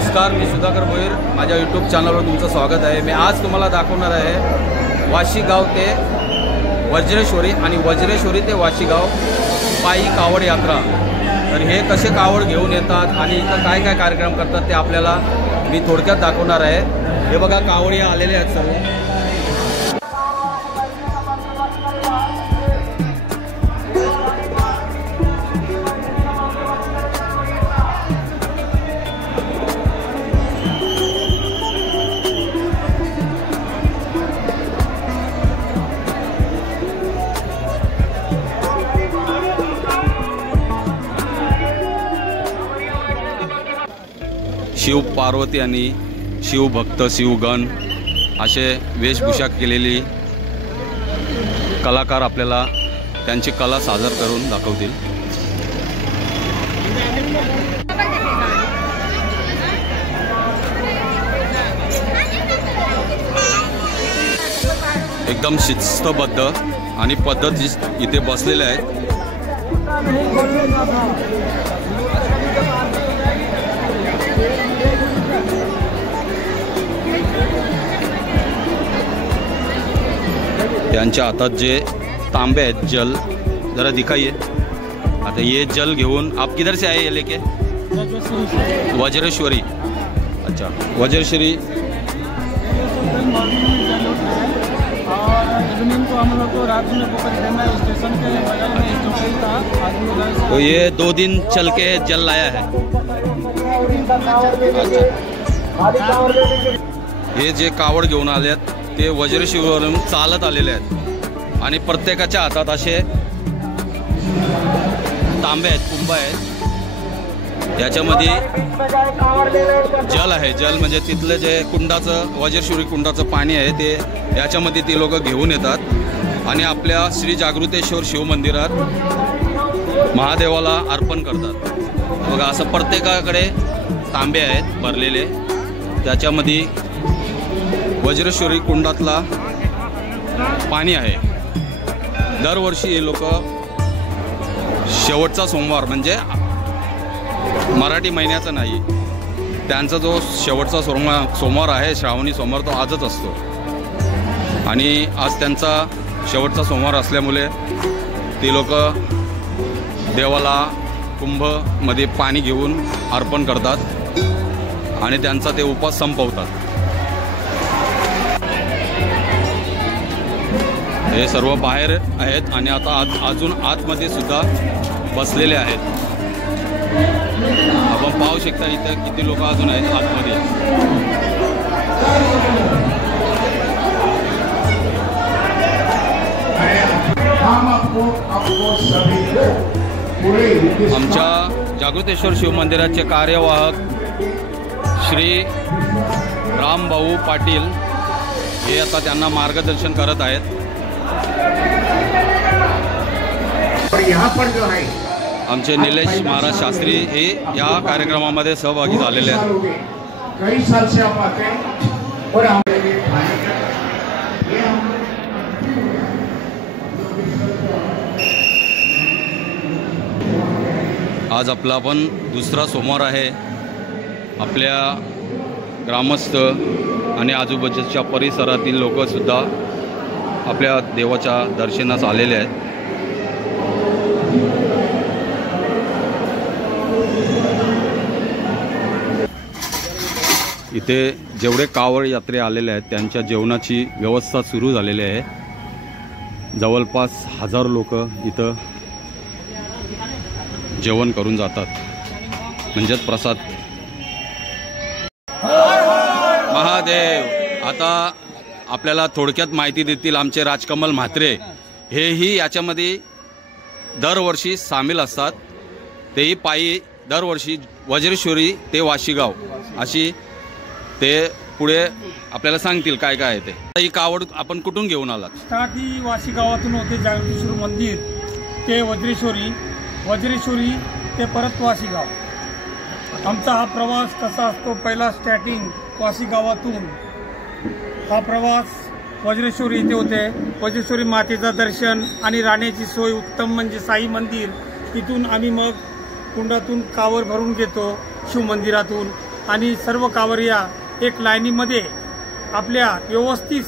नमस्कार, मी सुधाकर भोईर. माझ्या यूट्यूब चॅनलवर तुमचं स्वागत आहे. मी आज तुम्हाला दाखवणार आहे वाशीगाव ते वज्रेश्वरी आणि वज्रेश्वरी ते वाशीगाव पायी कावड यात्रा. तर हे कसे कावड घेऊन येतात आणि इथं काय काय कार्यक्रम करतात ते आपल्याला मी थोडक्यात दाखवणार आहे. हे बघा, कावडी आलेले आहेत सर्व. शिव पार्वती आणि शिवभक्त शिवगण असे वेशभूषा केलेली कलाकार आपल्याला त्यांची कला सादर करून दाखवतील. एकदम शिस्तबद्ध आणि पद्धती इथे बसलेले आहेत. त्यांच्या हातात जे तांबे आहेत, जल जरा दिखाइए. आता ये जल घेऊन आप किधर से आए ये लेके? वज्रेश्वरी. अच्छा, वज्रेश्वरी. तो ये 2 दिन चल के जल लाया है. हे जे कावड घेऊन आलेत ते वज्रेश्वरीवरून चालत आलेले आहेत आणि प्रत्येकाच्या हातात असे तांबे आहेत, कुंभ आहेत. याच्यामध्ये जल आहे. जल म्हणजे तिथलं जे कुंडाचं, वज्रेश्वरी कुंडाचं पाणी आहे ते याच्यामध्ये ती लोक घेऊन येतात आणि आपल्या श्री जागृतेश्वर शिव मंदिरात महादेवाला अर्पण करतात. बघा, असं प्रत्येकाकडे तांबे आहेत भरलेले. त्याच्यामध्ये वज्रेश्वरी कुंडातला पाणी आहे. दरवर्षी हे लोक शेवटचा सोमवार, म्हणजे मराठी महिन्याचा नाही, त्यांचा जो शेवटचा सोमवार आहे, श्रावणी सोमवार, तो आजच असतो. आणि आज त्यांचा शेवटचा सोमवार असल्यामुळे ती लोक देवाला कुंभमध्ये पाणी घेऊन अर्पण करतात आणि त्यांचा ते उपास संपवतात. हे सर्व बाहेर आहेत आणि आता अजून आतमध्ये सुद्धा बसलेले आहेत. आपण पाहू शकता इथं किती लोक अजून आहेत आतमध्ये. आमच्या जागृतेश्वर शिव मंदिराचे कार्यवाहक श्री रामभाऊ पाटील हे आता त्यांना मार्गदर्शन करत आहेत. आमचे निलेश महाराज शास्त्री हे या कार्यक्रमामध्ये सहभागी झालेले आहेत. आज आपला पण दुसरा सोमवार आहे. आपल्या ग्रामस्थ आणि आजूबाजूच्या परिसरातील लोकसुद्धा आपल्या देवाच्या दर्शनास आलेले आहेत. इथे जेवढे कावड यात्रे आलेले आहेत त्यांच्या जेवणाची व्यवस्था सुरू झालेली आहे. जवळपास 1000 लोक इथं जेवण करून जातात, म्हणजेच प्रसाद. महादेव. आता आपल्याला थोडक्यात माहिती देतील आमचे राजकमल म्हात्रे. हेही याच्यामध्ये दरवर्षी सामील असतात. तेही पायी दरवर्षी वज्रेश्वरी ते वाशीगाव अशी ते पुढे आपल्याला सांगतील काय काय आहे ते. ही कावड आपण कुठून घेऊन आलात? स्टार्ट ही वाशीगावातून होते. जागृतेश्वर मंदिर ते वज्रेश्वरी, वज्रेश्वरी ते परत वाशीगाव. आमचा हा प्रवास कसा असतो? पहिला स्टार्टिंग वाशीगावातून हा प्रवास वज्रेश्वरी इथे होते. वज्रेश्वरी मातेचं दर्शन आणि राहण्याची सोय उत्तम म्हणजे साई मंदिर. तिथून आम्ही मग कुंडातून कावर भरून घेतो शिव मंदिरातून आणि सर्व कावरिया एक लाईनीमध्ये आपल्या व्यवस्थित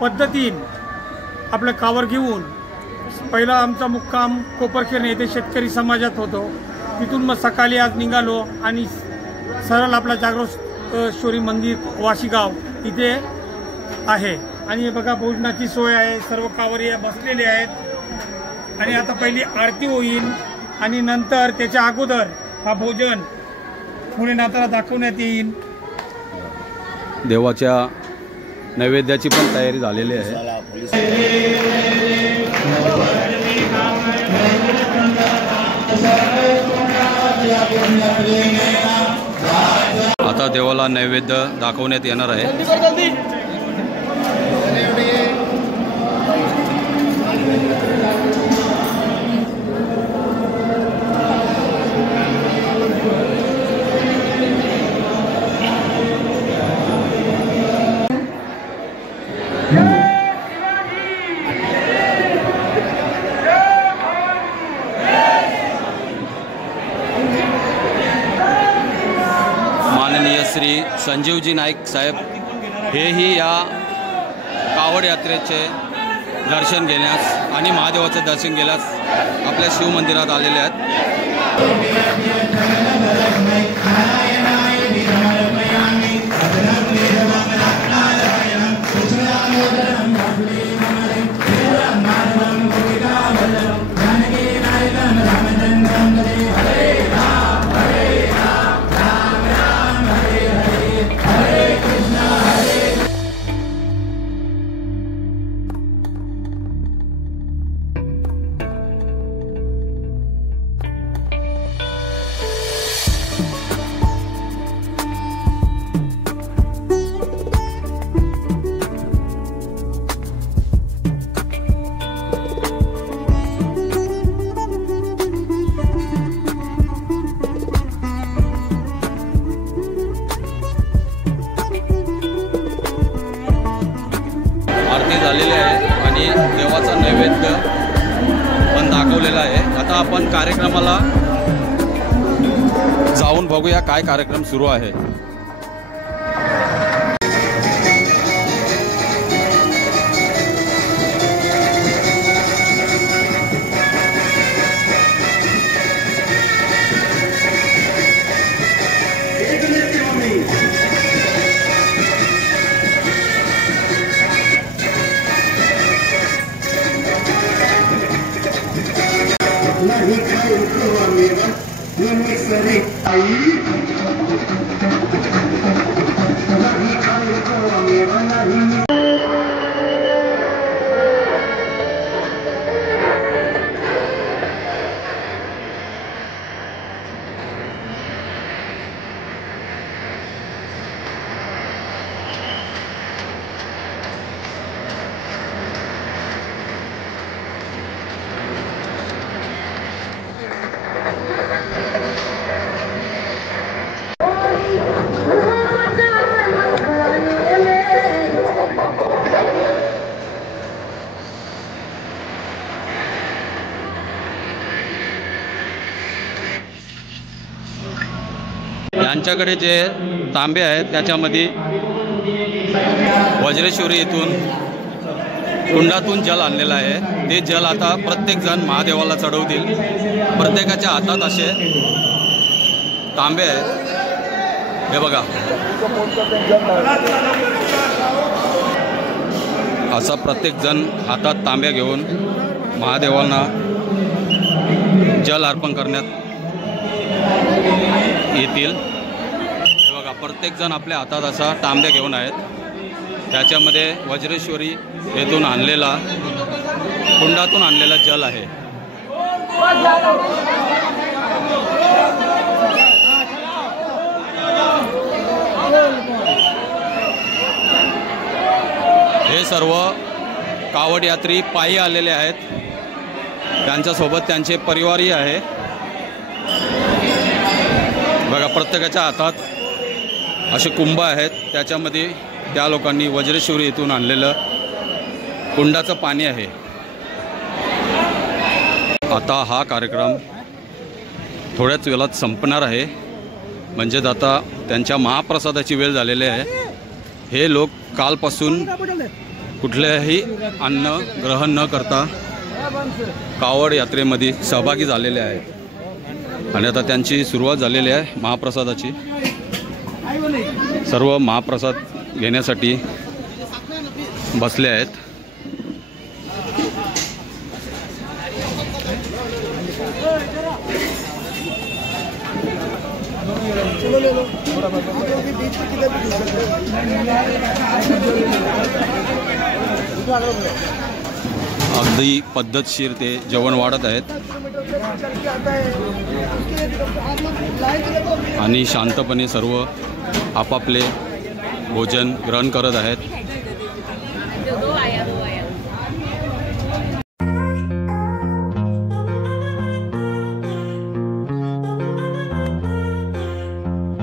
पद्धतीन आपलं कावर घेऊन पहिला आमचा मुक्काम कोपरखेरणे येथे शेतकरी समाजात होतो। तिथून मग सकाळी आज निघालो आणि सरळ आपला जागृतेश्वरी मंदिर वाशीगाव इथे आहे। आणि बघा भोजनाची सोय आहे, सर्व कावरिया बसलेले आहेत आणि आता पहिली आरती होईल आणि नंतर त्याच्या अगोदर हा भोजन भोलेनाथाला दाखवण्यात येईल। देवाच्या नैवेद्याची पण तयारी झालेली आहे। आता देवाला नैवेद्य दाखवण्यात येणार आहे। माननीय श्री संजीवजी नाईक साहेब हेही या कावड यात्रेचे दर्शन घेण्यास आणि महादेवाचं दर्शन घेण्यास आपल्या शिवमंदिरात आलेले आहेत। आरती झालेली आहे आणि देवाचा नैवेद्य पण दाखवलेला आहे। आता आपण कार्यक्रमाला जाऊन बघूया काय कार्यक्रम सुरू आहे। यांच्याकडे जे तांबे आहेत त्याच्यामध्ये वज्रेश्वरी येथून कुंडातून जल आणलेलं आहे। ते जल आता प्रत्येक जण महादेवाला चढवतील। प्रत्येकाच्या हातात असे तांबे आहेत, हे बघा। असा प्रत्येक जण हातात तांब्या घेऊन महादेवांना जल अर्पण करण्यात येतील। हे बघा, प्रत्येक जण आपल्या हातात असा तांब्या घेऊन आहेत। त्याच्यामध्ये वज्रेश्वरी येथून आणलेला कुंडातून आणलेला जल आहे। हे सर्व कावड यात्री पायी आलेले आहेत, त्यांच्यासोबत त्यांचे परिवारही आहे। बघा, प्रत्येकाच्या हातात असे कुंभ आहेत, त्याच्यामध्ये त्या लोकांनी वज्रेश्वरी येथून आणलेलं कुंडाचं पाणी आहे। आता हा कार्यक्रम थोड्याच वेळात संपणार आहे। म्हणजेच आता त्यांच्या महाप्रसादाची वेळ झालेली आहे। हे लोक कालपासून कुठल्याही अन्न ग्रहण न करता कावड यात्रेमध्ये सहभागी झालेले आहेत आणि आता त्यांची सुरुवात झालेली आहे महाप्रसादाची। सर्व महाप्रसाद घेण्यासाठी बसले आहेत। अगदी पद्धतशीर ते जेवण वाढत आहेत आणि शांतपणे सर्व आपापले भोजन ग्रहण करत आहेत।